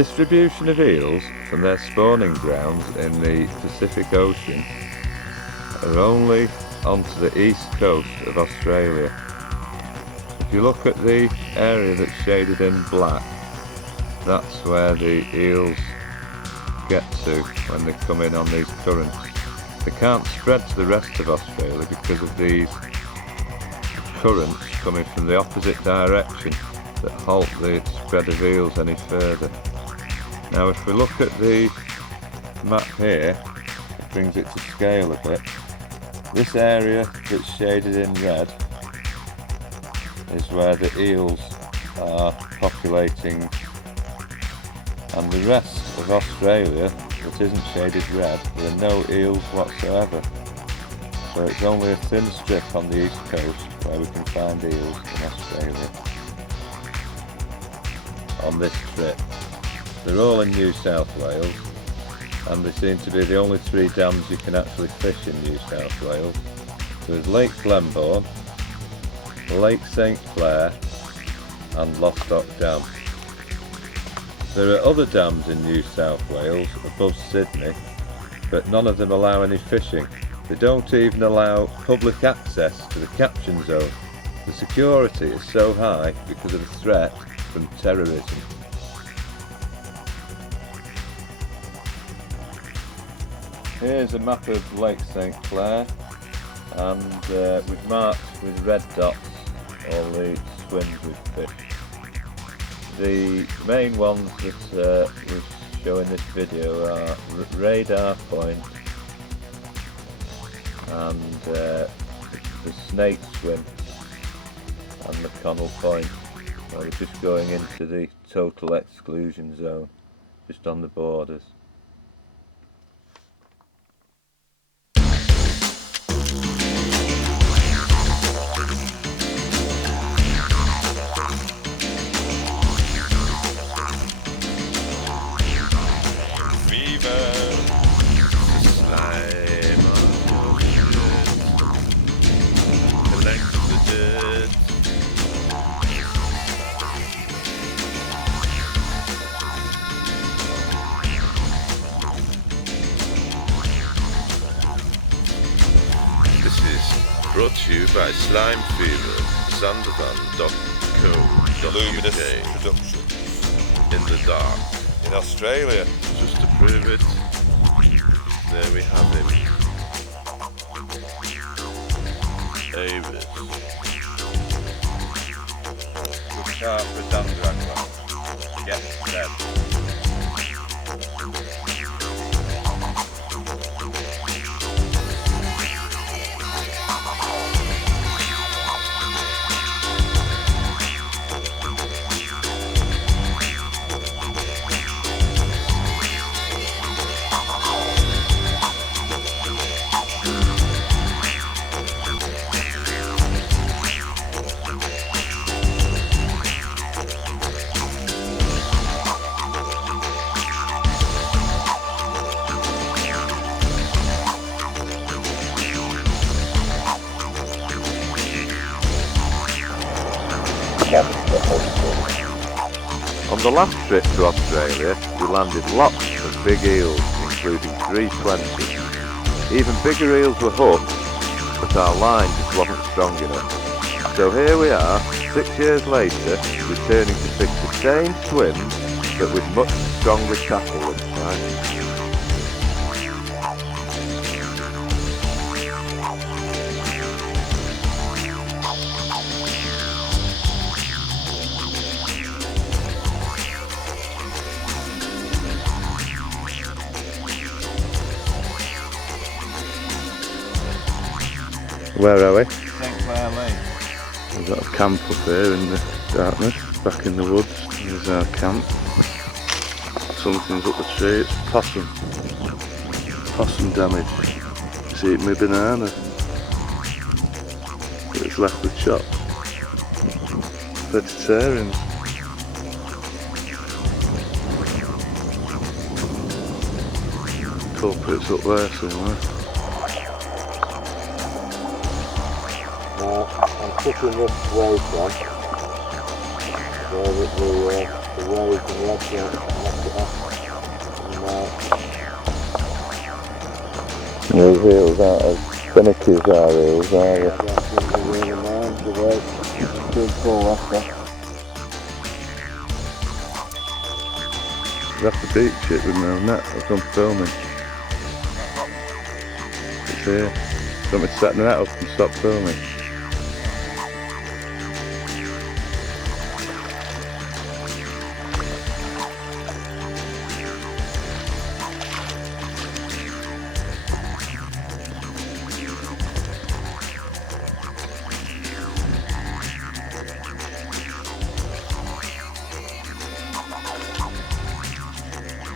distribution of eels from their spawning grounds in the Pacific Ocean are only onto the east coast of Australia. If you look at the area that's shaded in black, that's where the eels get to when they come in on these currents. They can't spread to the rest of Australia because of these currents coming from the opposite direction that halt the spread of eels any further. Now if we look at the map here, it brings it to scale a bit. This area that's shaded in red is where the eels are populating, and the rest of Australia that isn't shaded red, there are no eels whatsoever. So it's only a thin strip on the east coast where we can find eels in Australia on this trip. They're all in New South Wales, and they seem to be the only 3 dams you can actually fish in New South Wales. There's Lake Glenbourne, Lake St Clair and Lostock Dam. There are other dams in New South Wales above Sydney, but none of them allow any fishing. They don't even allow public access to the caption zone. The security is so high because of the threat from terrorism. Here's a map of Lake St Clair, and we've marked with red dots all the swims we've fished. The main ones that we show in this video are Radar Point and the Snake Swim and McConnell Point, where we're just going into the total exclusion zone, just on the borders. Brought to you by Slime Fever, Sandovan.co.uk. Luminous Productions. In the dark. In Australia. Just to prove it, there we have him. Avis. Good start for Dan Dragler. Yes, dead. On the last trip to Australia, we landed lots of big eels, including 320. Even bigger eels were hooked, but our line just wasn't strong enough. So here we are, 6 years later, returning to fish the same swims, but with much stronger tackle this time. Where are we? St Clair Lake. We've got a camp up here in the darkness, back in the woods. There's our camp. Something's up the tree, it's possum. Possum damage. It's eating my banana. But it's left with chops. Vegetarians. Culprit's up there somewhere. I'm cutting this waste one so that the the waves and the edge of it and left it off. And, Those eels aren't as finicky as our eels, are they? yeah, they're really nice, the way good pull after. We'd have to beach it with no net or some filming. It's here. Do you want me to set the net up and stop filming?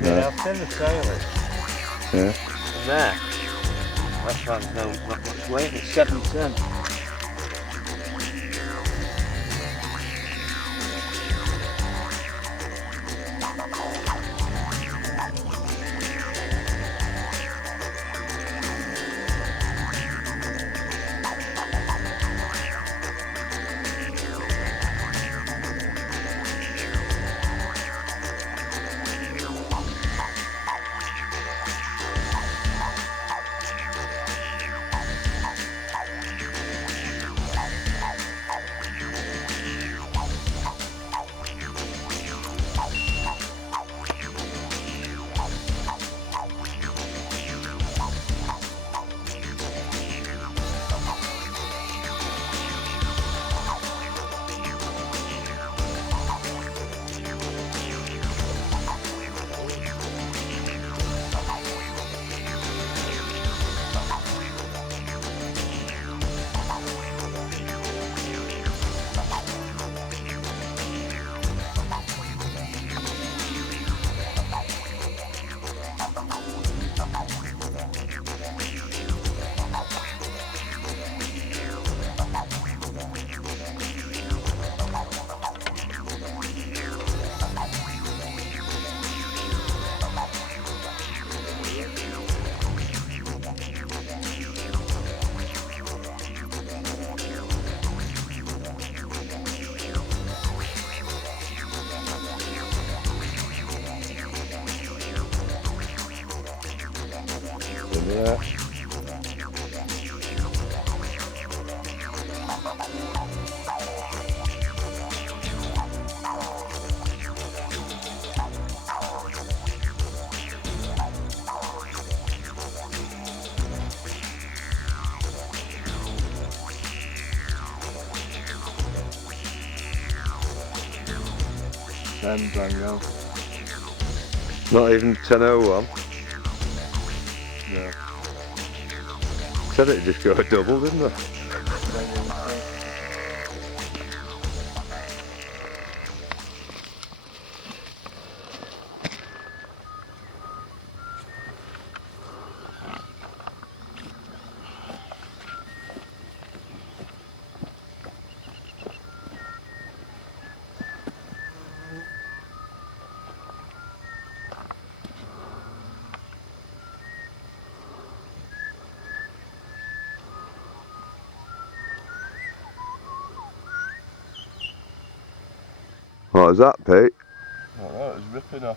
Yeah, I've seen the sailors. Yeah. And there, that one's not much weight, it's 7 ton. Yeah. Not even 10:01. No. Said it'd just go a double, didn't it? What was that, Pete? Oh, that was ripping off.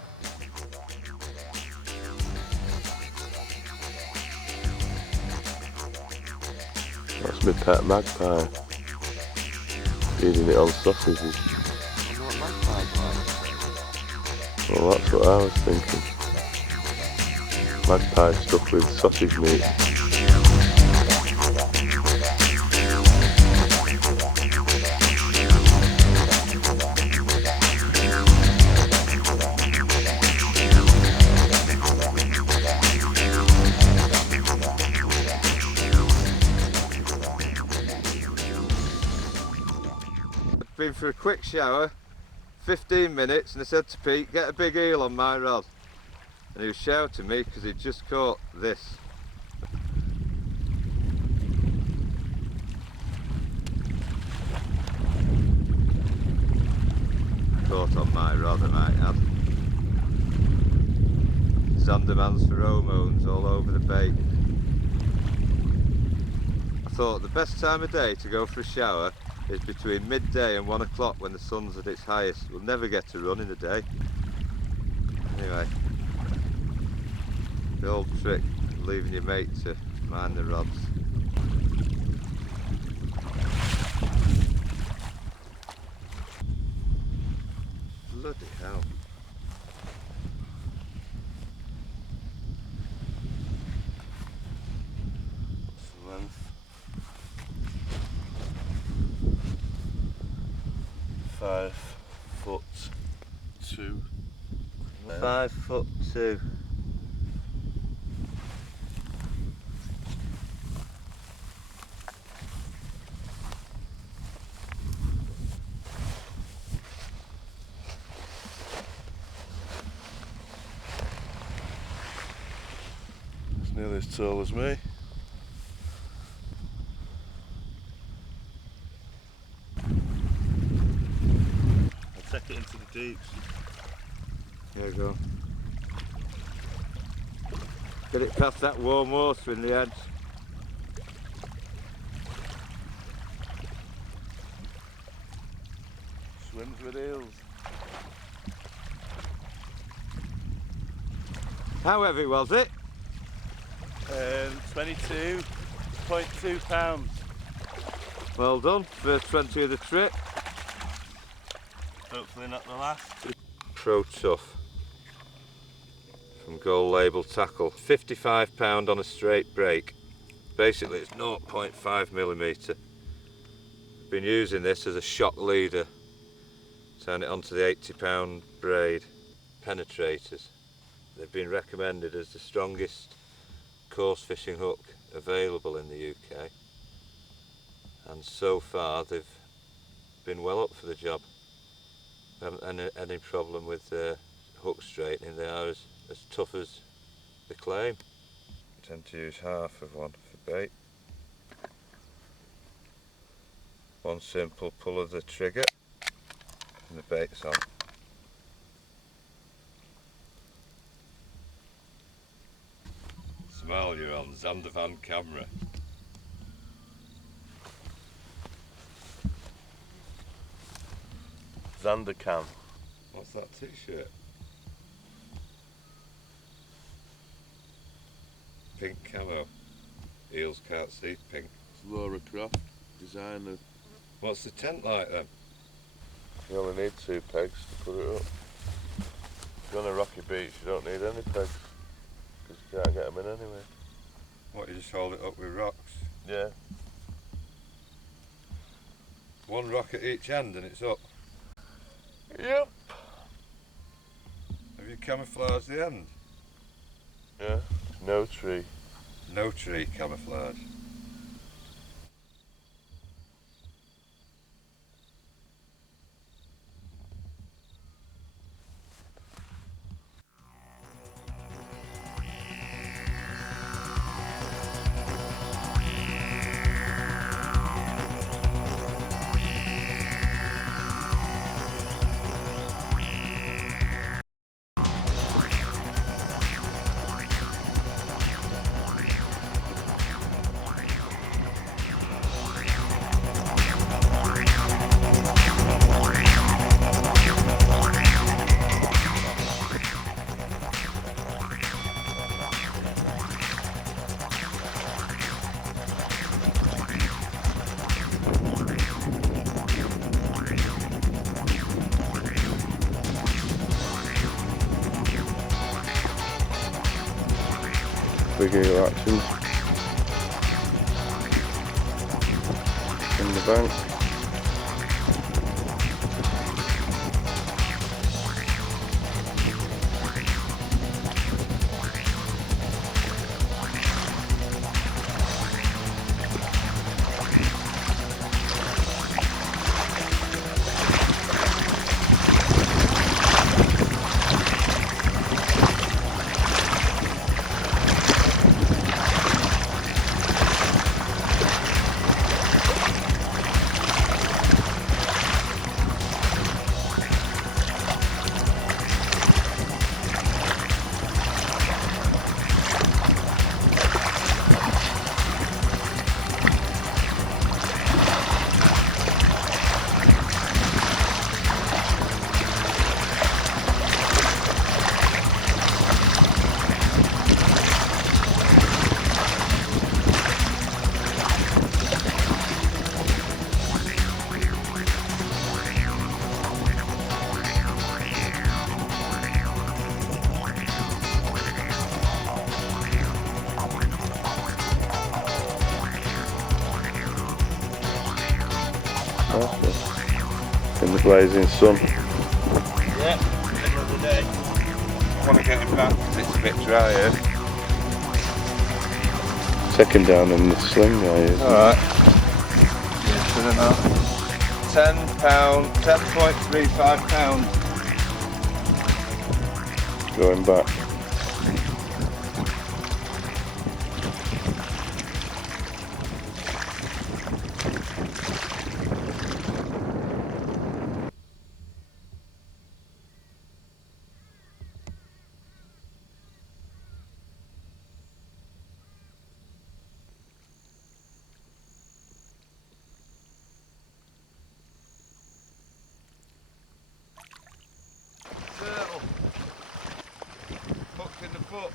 That's my pet magpie. Feeding it on sausages. Well, that's what I was thinking. Magpie stuffed with sausage meat. Been for a quick shower, 15 minutes, and I said to Pete, get a big eel on my rod. And he was shouting me because he'd just caught this. Caught on my rod, I might add. Zanderman's pheromones all over the bait. I thought the best time of day to go for a shower is between midday and 1 o'clock when the sun's at its highest. We'll never get a run in the day. Anyway, the old trick, leaving your mate to mind the rods. Bloody hell. What's the length? 5'2". 5'2". It's nearly as tall as me. I'll take it into the deeps. There you go. Get it past that warm water in the edge. Swims with eels. How heavy was it? 22.2 pounds. Well done, first 20 of the trip. Hopefully not the last. Pro Tough from Gold Label Tackle. £55 on a straight break. Basically it's 0.5mm. Been using this as a shock leader. Turn it onto the £80 braid. Penetrators. They've been recommended as the strongest coarse fishing hook available in the UK. And so far they've been well up for the job. We haven't any problem with hook straightening. They are as tough as they claim. I tend to use half of one for bait. One simple pull of the trigger and the bait's on. Smile, you're on Zander Van camera. Zandercam. What's that t-shirt? Pink camo. Eels can't see pink. It's Laura Croft, designer. What's the tent like then? You only need 2 pegs to put it up. If you're on a rocky beach, you don't need any pegs, because you can't get them in anyway. What, you just hold it up with rocks? Yeah. One rock at each end and it's up? Yep. Have you camouflaged the end? Yeah. No tree. No tree camouflage. Big eel action in the bank. Nice one. In the blazing sun. Yeah, middle of the day. I want to get him back because it's a bit dry here. Second down in the sling now, isn't it? Alright. Yeah, put him out. £10, 10.35 pounds. Going back. Turtle. Hooked in the foot.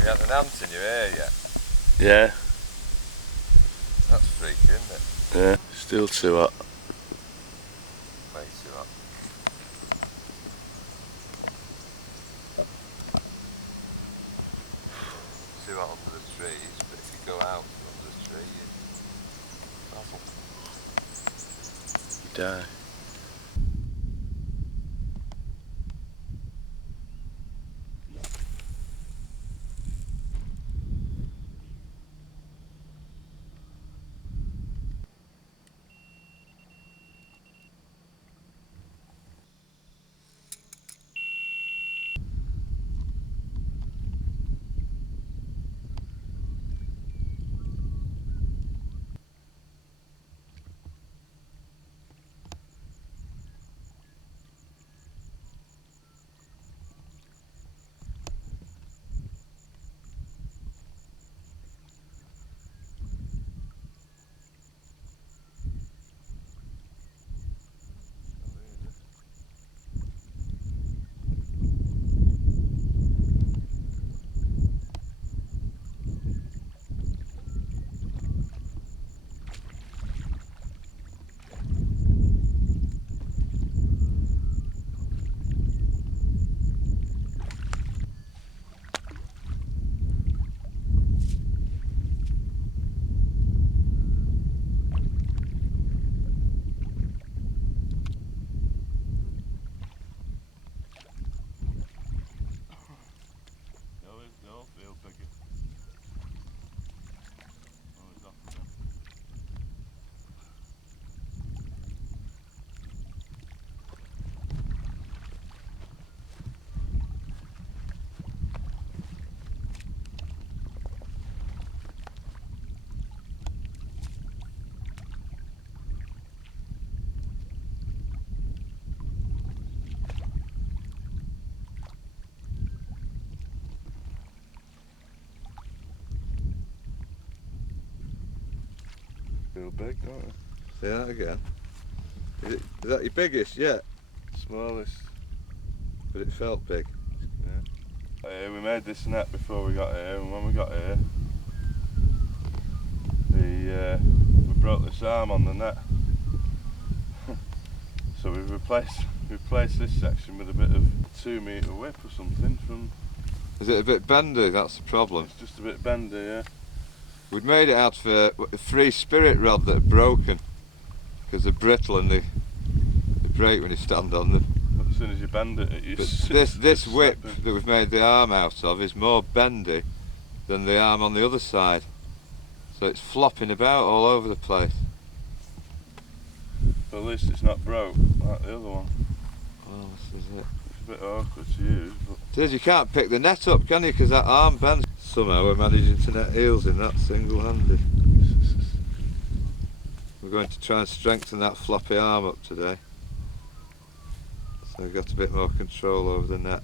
You had an ant in your ear yet? Yeah, That's freaky, isn't it? yeah. Still too hot. Way too hot. Too hot under the trees, but if you go out from under the tree, you You die. Feel big, don't it? See that again? Is that your biggest yet? Smallest. But it felt big. We made this net before we got here, and when we got here, we broke this arm on the net. So we've replaced this section with a bit of 2 metre whip or something from. Is it a bit bendy? That's the problem. It's just a bit bendy, yeah. We'd made it out for a free spirit rod that had broken because they're brittle and they break when you stand on them. But as soon as you bend it, it But used this whip that we've made the arm out of is more bendy than the arm on the other side. So it's flopping about all over the place. But at least it's not broke like the other one. Well, this is it. It's a bit awkward to use, but It is, you can't pick the net up, can you? Because that arm bends. Somehow we're managing to net eels in that single-handed. We're going to try and strengthen that floppy arm up today. So we've got a bit more control over the net.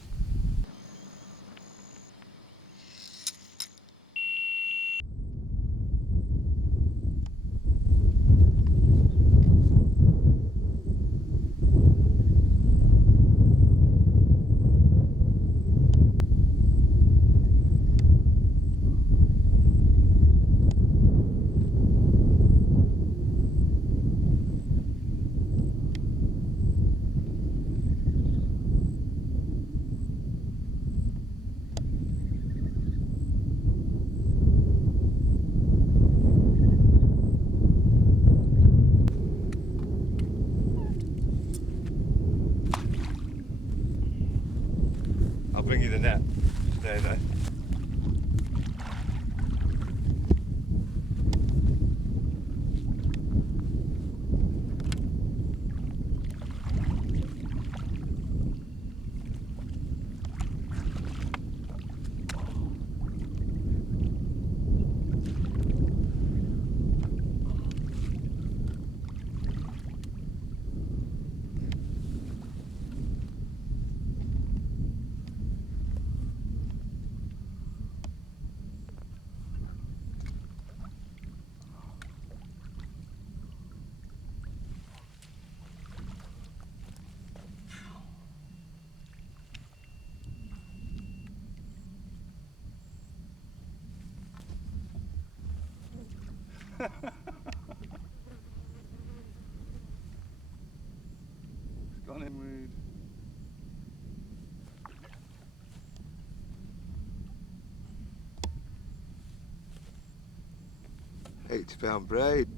I'll bring you the net. Stay there. it's gone in weed. £80 braid.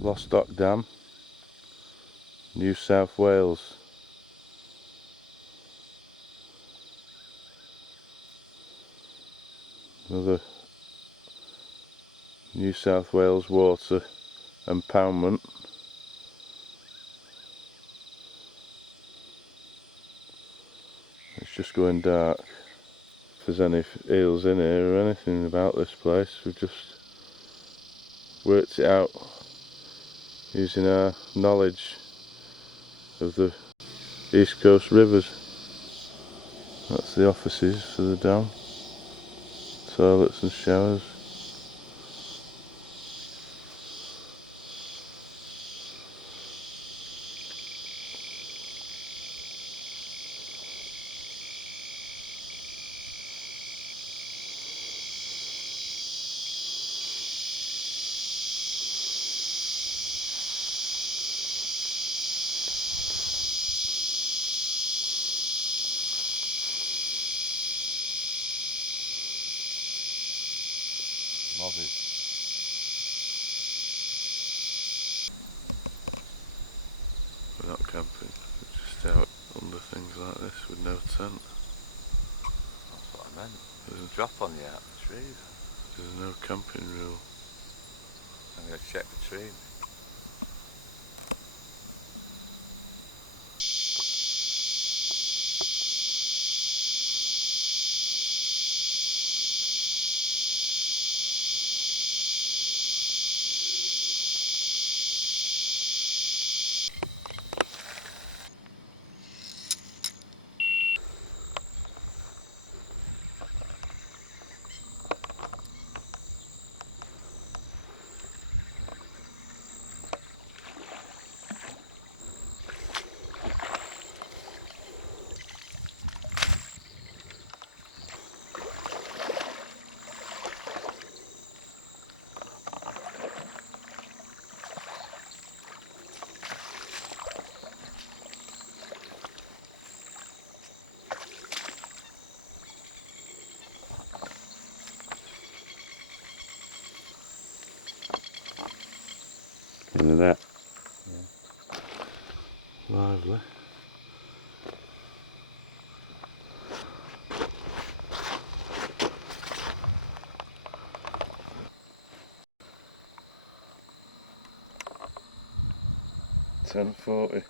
Lostock Dam, New South Wales. Another New South Wales water impoundment. It's just going dark. If there's any eels in here or anything about this place, we've just worked it out using our knowledge of the East Coast rivers. That's the offices for the dam, toilets and showers. We're not camping, we're just out under things like this with no tent. That's what I meant. Doesn't drop on you out the trees. There's no camping rule. I'm going to check the tree. In the net. Lively. $10.40.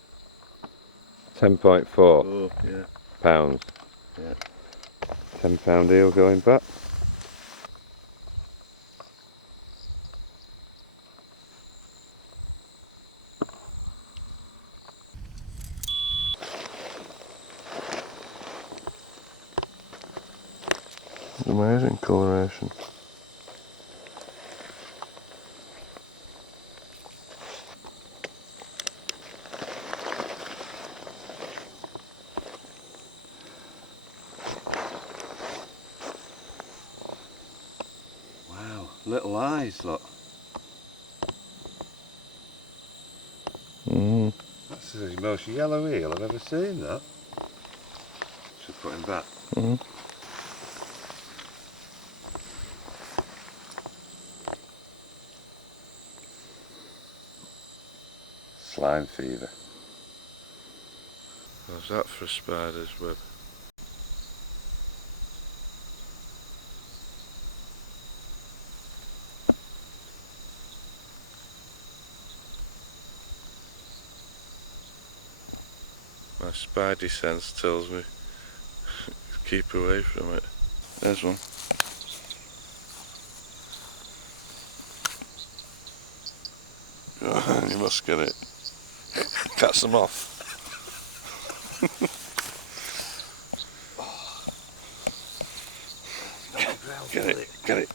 10.4 Oh, yeah. pounds. Yeah. £10 eel going back. Amazing coloration. Wow, little eyes, look. That's the most yellow eel I've ever seen, that. Should put him back. Slime fever. How's that for a spider's web? My spidey sense tells me keep away from it. There's one. You must get it. Catch them off. Get it, get it.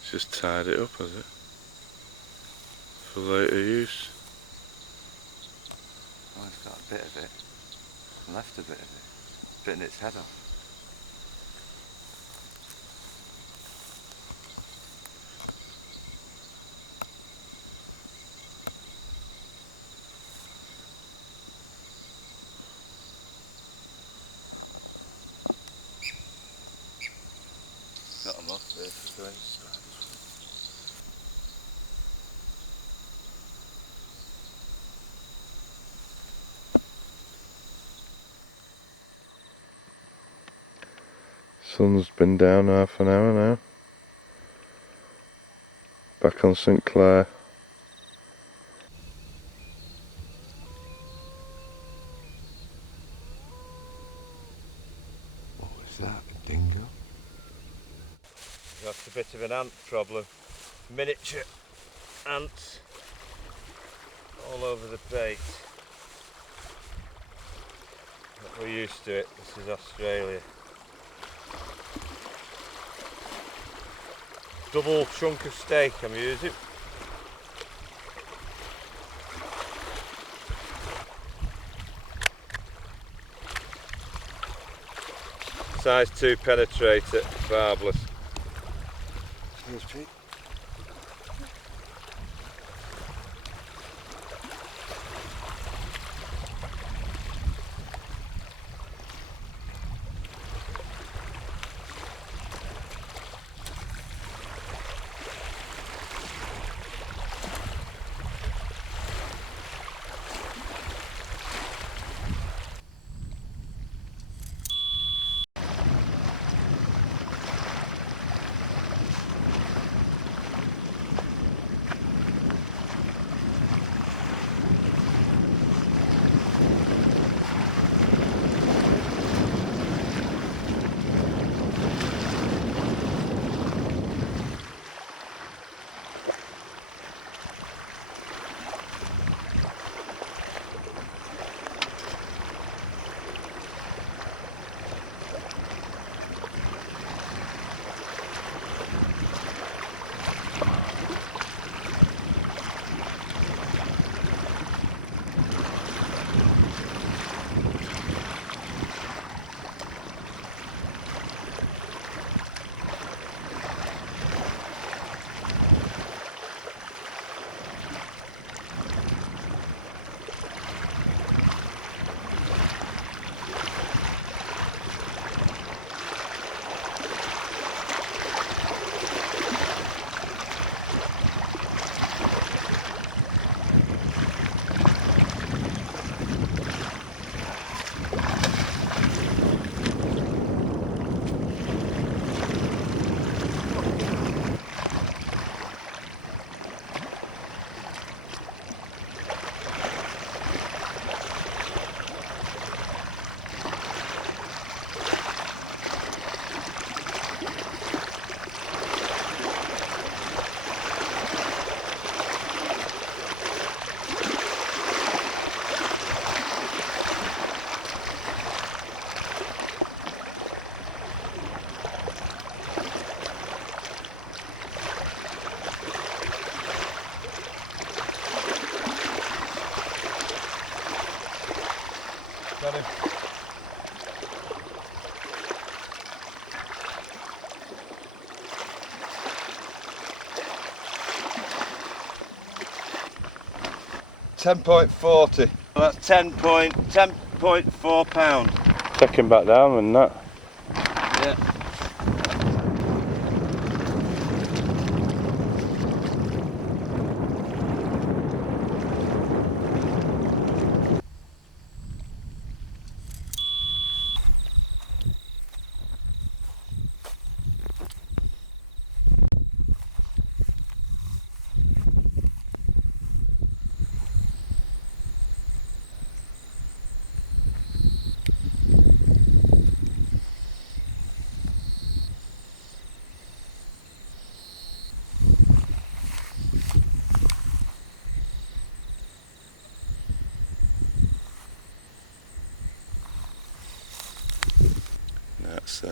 It's just tied it up, has it? For later use. Oh, it's got a bit of it. Left a bit of it. Bitten its head off. Got them off there for going spiders. Sun's been down half an hour now. Back on St Clair. What was that? A dingo? That's a bit of an ant problem. Miniature ants all over the plate. But we're used to it. This is Australia. Double chunk of steak I'm using. Size 2 penetrator, barbless. Here's Pete. 10.40. That's 10.4 pound. Take him back down and that. Yeah. That's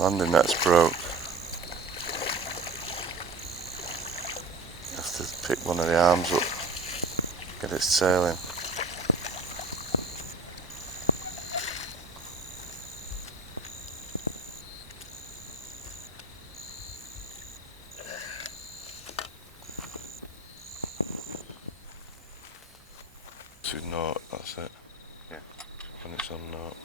landing net's broke. Have to pick one of the arms up, get it sailing. To naught, that's it. Yeah. When it's on naught.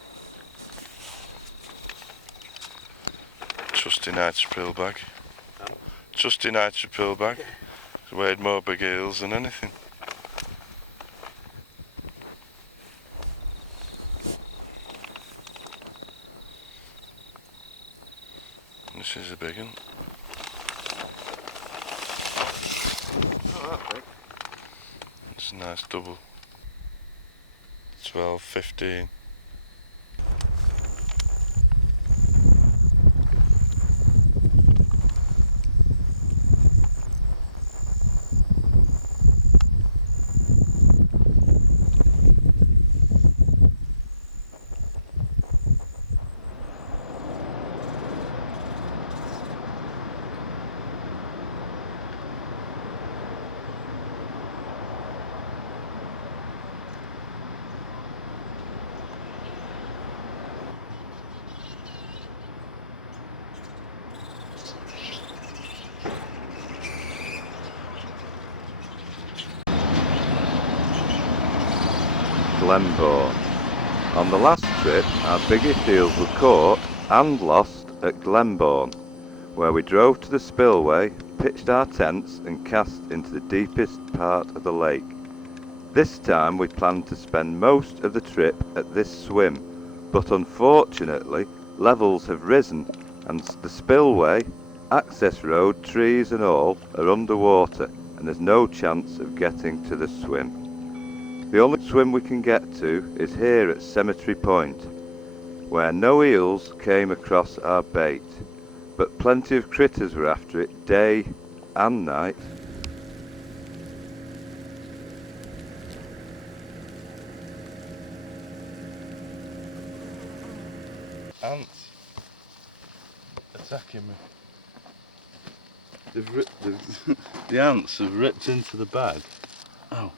Trusty nitropil bag. Huh? Trusty nitropil bag. It's weighed more big eels than anything. This is a big one. Oh, that big. It's a nice double. 12, 15. Glenbourne. On the last trip, our biggest eels were caught and lost at Glenbourne, where we drove to the spillway, pitched our tents and cast into the deepest part of the lake. This time we planned to spend most of the trip at this swim, but unfortunately levels have risen and the spillway, access road, trees and all are underwater and there's no chance of getting to the swim. The only swim we can get to is here at Cemetery Point, where no eels came across our bait, but plenty of critters were after it day and night. Ants attacking me. The ants have ripped into the bag. Oh.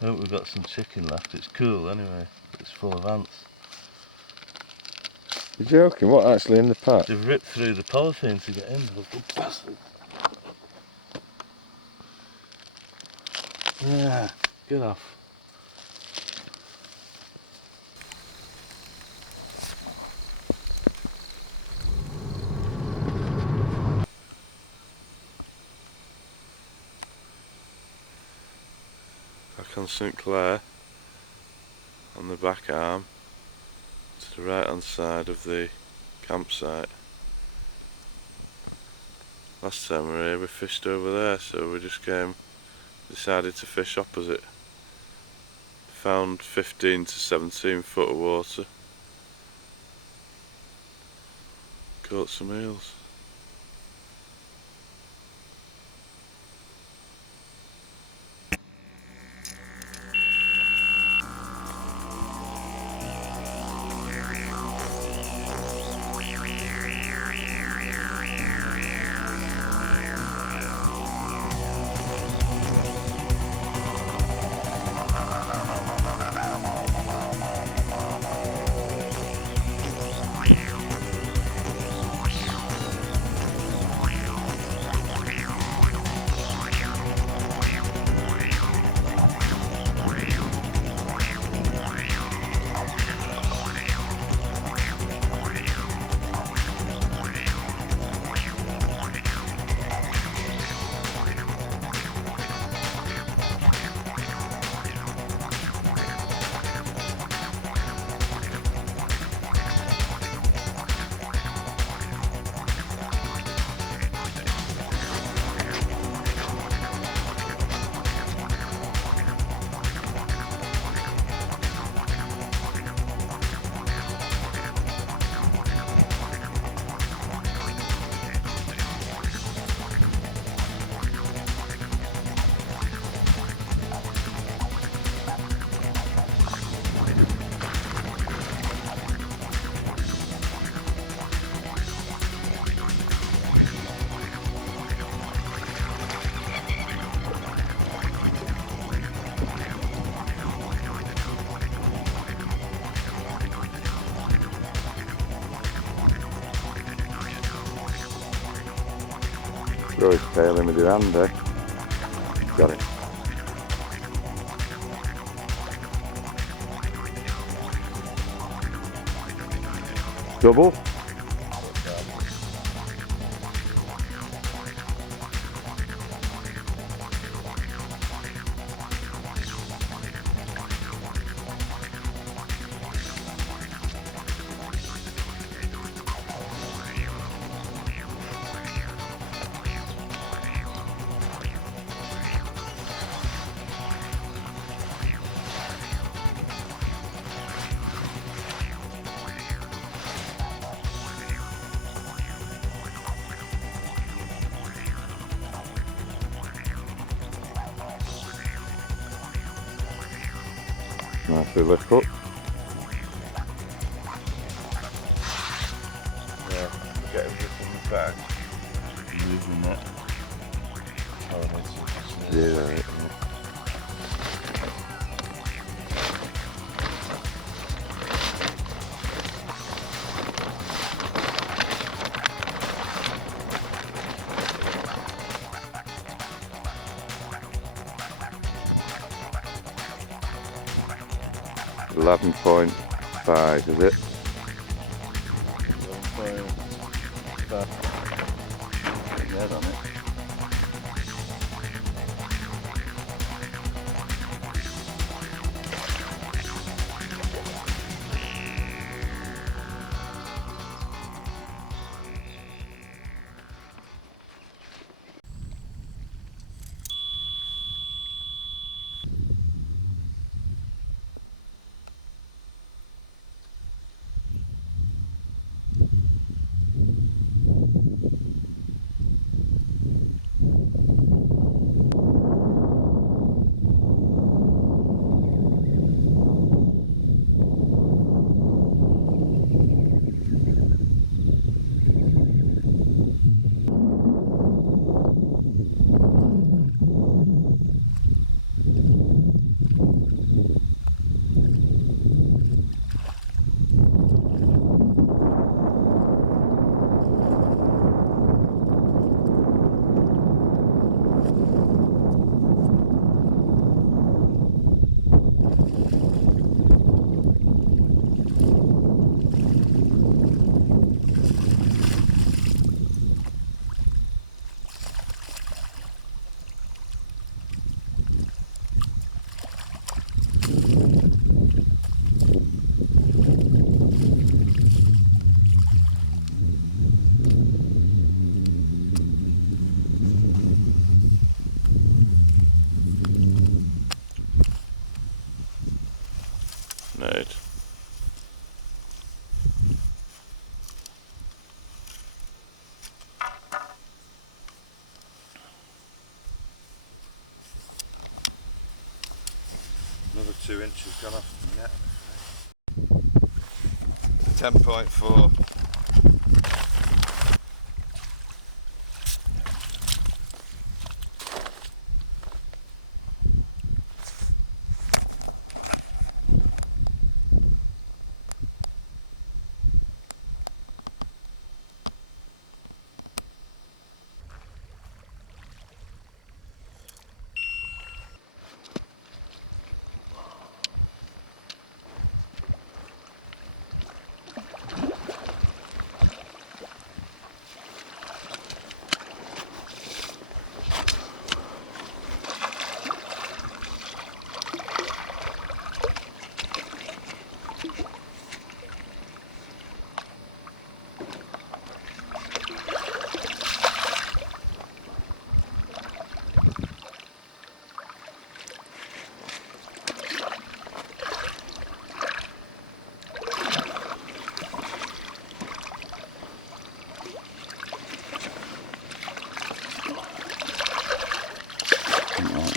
I hope we've got some chicken left. It's cool anyway. It's full of ants. You're joking? What actually in the pack? They've ripped through the polythene to get in. Those good bastards. Yeah, get off. Back on St Clair, on the back arm, to the right hand side of the campsite. Last time we were here we fished over there, so we just decided to fish opposite. Found 15 to 17 foot of water. Caught some eels. Throw his tail in with your hand there. Got it. Double. Nicely lift up. Yeah, get him just on the back. Moving that. Oh, Yeah, right. 11.5, is it? Head on it. made. Another 2 inches gone off the net. 10.4.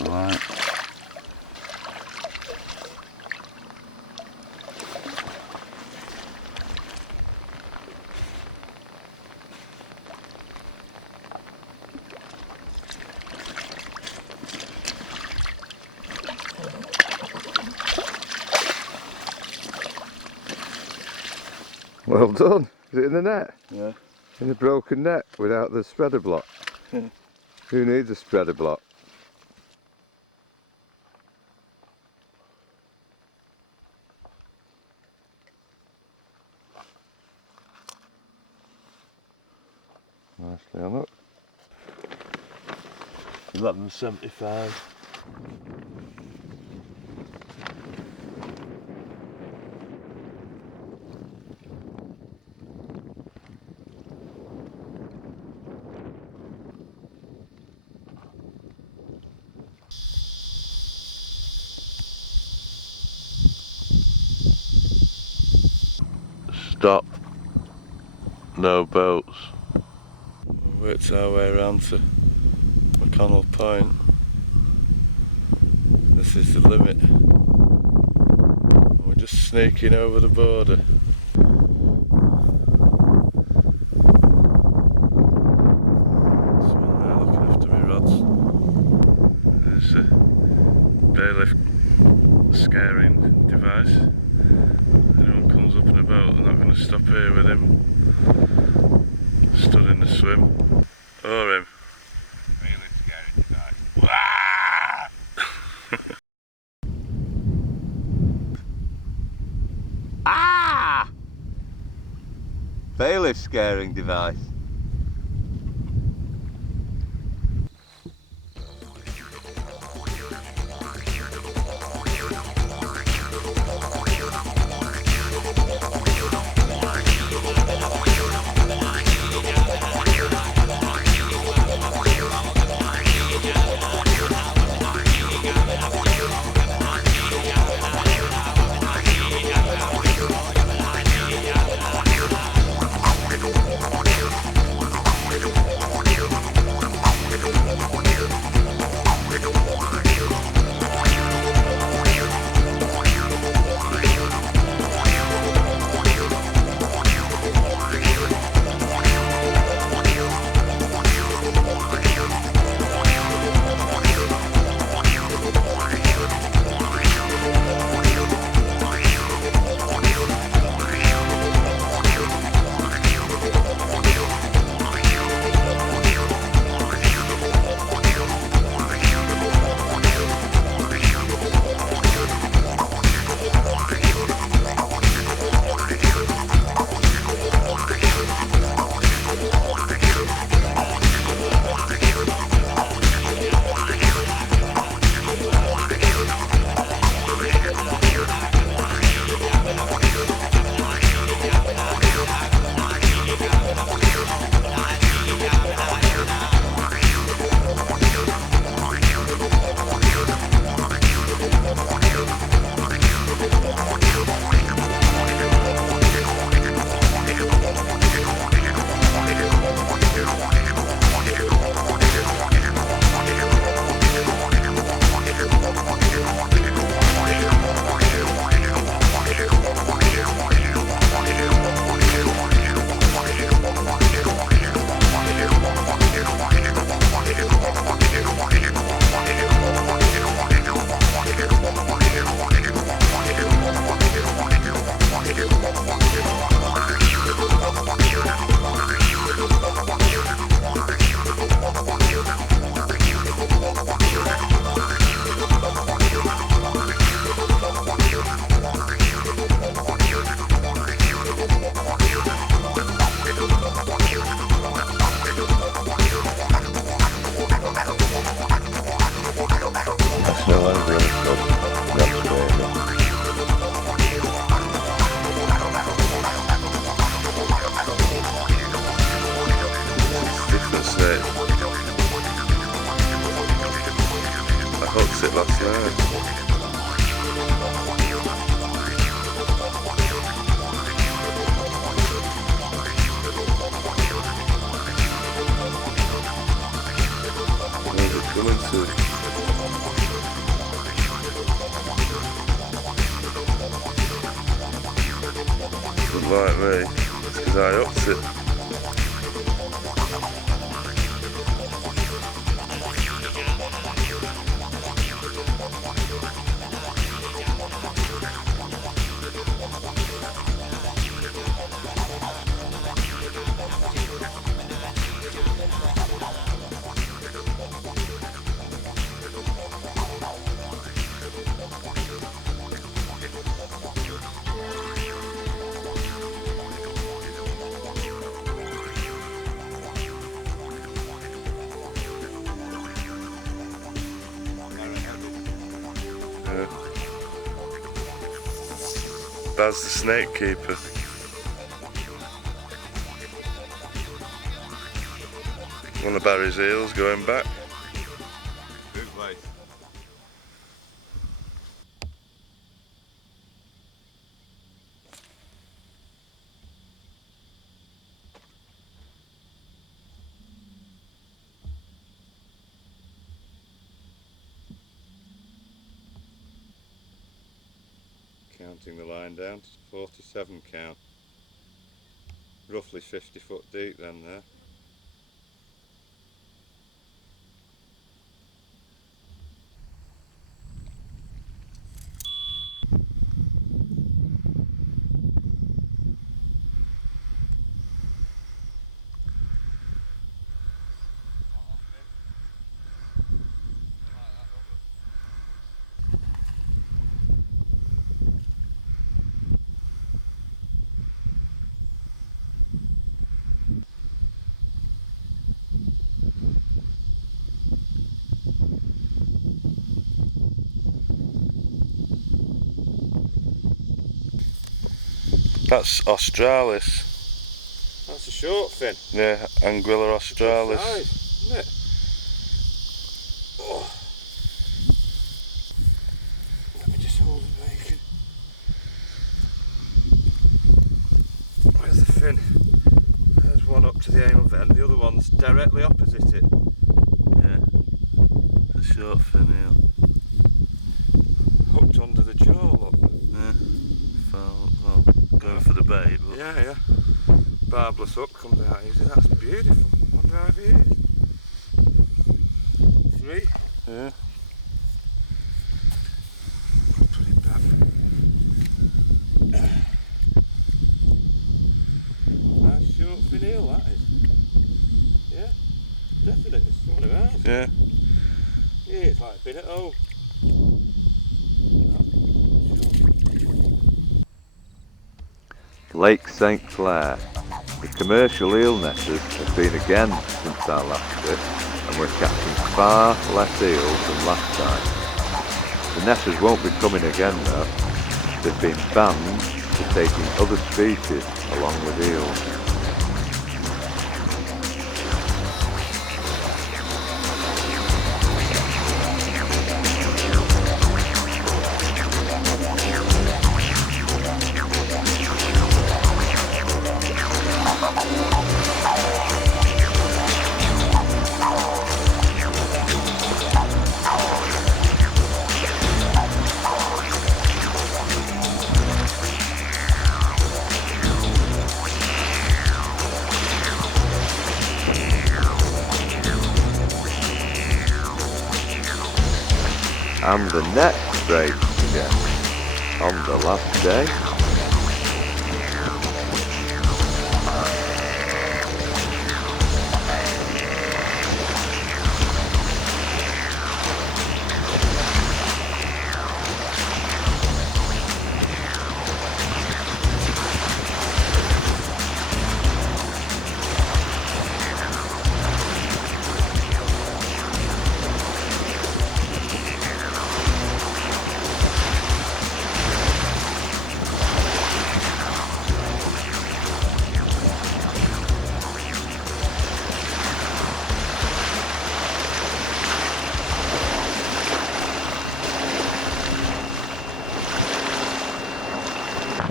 Right. Well done. Is it in the net? Yeah. In the broken net without the spreader block? Who needs a spreader block? Nicely on up. 11.75. Stop. No boats. We worked our way around to McConnell Point. This is the limit. We're just sneaking over the border. Someone there looking after me rods. There's a bailiff scaring device. Anyone comes up in a boat, they're not going to stop here with him. Stood in the swim. Or him. Really scary device. Ah! Bailiff scaring device. Hooked it last night. Where's it coming to? Doesn't like me, it's because I hooked it. Baz the snake keeper. One of Barry's eels going back. Bootlace. Counting the line down to 47 count. Roughly 50 foot deep then there. That's Australis. That's a short fin. Yeah, Anguilla Australis. Nice, isn't it? Oh. Let me just hold the bacon. Where's the fin? There's one up to the anal vent, the other one's directly opposite it. Yeah, it's a short fin eel. Hooked under the jaw, look. Yeah, well, going for the bait. But Yeah, yeah. Barbless hook comes out easy. That's beautiful. Wonder how heavy it is. 3. yeah. Put it back. Nice short fin eel that is. Yeah, definitely. It's one of ours. Yeah. Yeah, it's like been at home. Lake St Clair. The commercial eel netters have been again since our last trip, and we're catching far less eels than last time. The netters won't be coming again though. They've been banned for taking other species along with eels. and the net breaks again on the last day.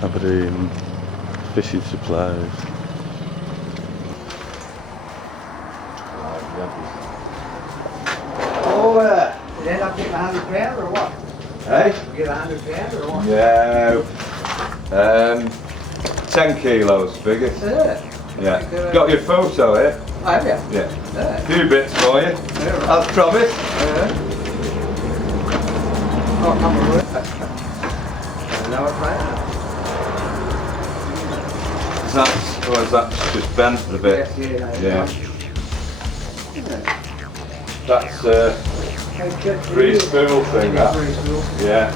Aberdeen fishing supplies. Oh, did you end up getting £100 or what? Hey? You get £100 or what? No. 10 kilos biggest. Yeah. Yeah. Got your photo here? Have you? Yeah. Yeah. Few bits for you. Yeah. As promised. Oh, come on, I know it's right. Is that just bent a bit? Yes, Yeah. That's free spool thing, that. Yeah.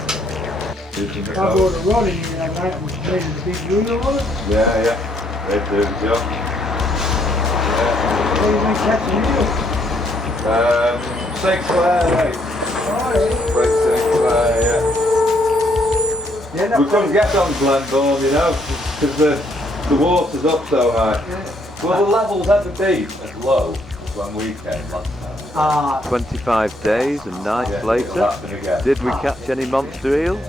I bought a rod in here that night and made a big reel on it. Yeah. They do the job. What do you think that's a reel? St. Clair, mate. Wait, St. Clair, yeah. We couldn't get on Glenbourne, you know, because the water's up so high. Well, the level's ever been as low as when we came last time. 25 days and nights later, did we catch any monster eels?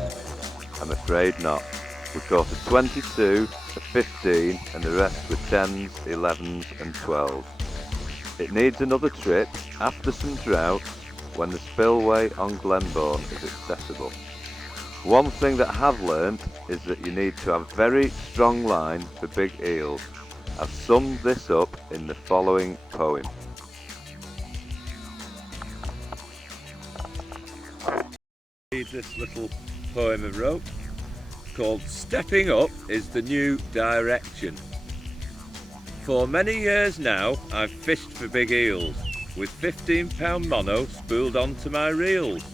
I'm afraid not. We caught a 22, a 15 and the rest were 10s, 11s and 12s. It needs another trip after some drought when the spillway on Glenbourne is accessible. One thing that I have learned is that you need to have very strong line for big eels. I've summed this up in the following poem. Read this little poem of rope called Stepping Up is the New Direction. For many years now I've fished for big eels with 15-pound mono spooled onto my reels.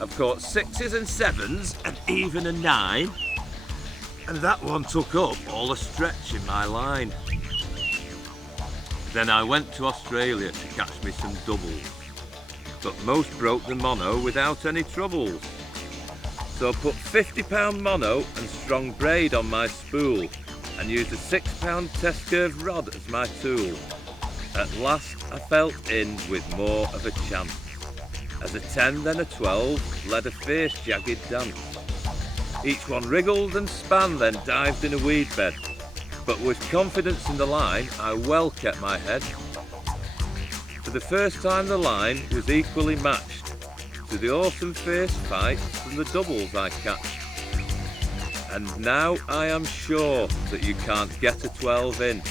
I've caught 6s and 7s and even a 9, and that one took up all the stretch in my line. Then I went to Australia to catch me some doubles, but most broke the mono without any troubles. So I put 50-pound mono and strong braid on my spool and used a 6-pound test curve rod as my tool. At last I felt in with more of a chance. As a 10 then a 12 led a fierce jagged dance. Each one wriggled and span then dived in a weed bed, but with confidence in the line I well kept my head. For the first time the line was equally matched to the awesome fierce fights from the doubles I catched. And now I am sure that you can't get a 12 in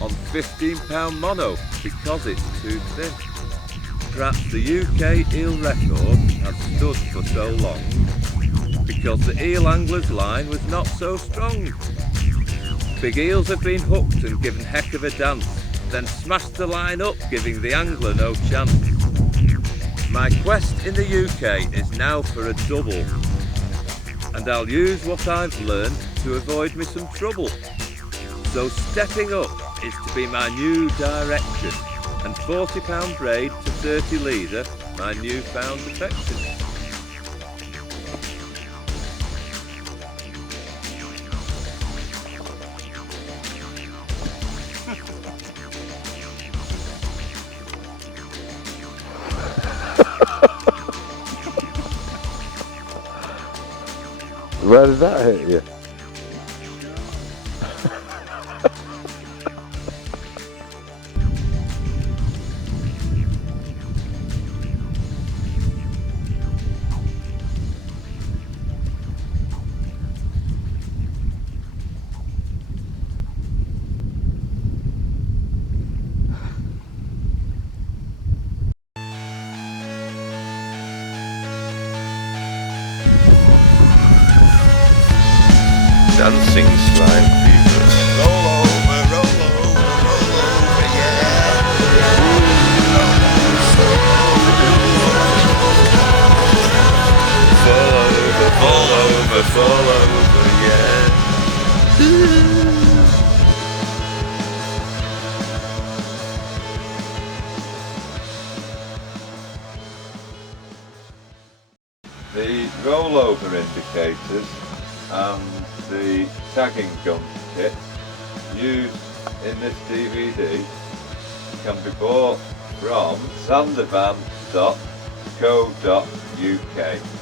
on 15-pound mono because it's too thin. Perhaps the UK eel record has stood for so long because the eel angler's line was not so strong. Big eels have been hooked and given heck of a dance, then smashed the line up, giving the angler no chance. My quest in the UK is now for a double, and I'll use what I've learned to avoid me some trouble. So stepping up is to be my new direction, and 40-pound braid to 30 leader, my newfound affection. Where did that hit you? Dancing slime fever. Roll over, roll over, roll over, yeah. Fall over, fall over, yeah. The rollover indicators and the tagging gun kit used in this DVD can be bought from sandervan.co.uk.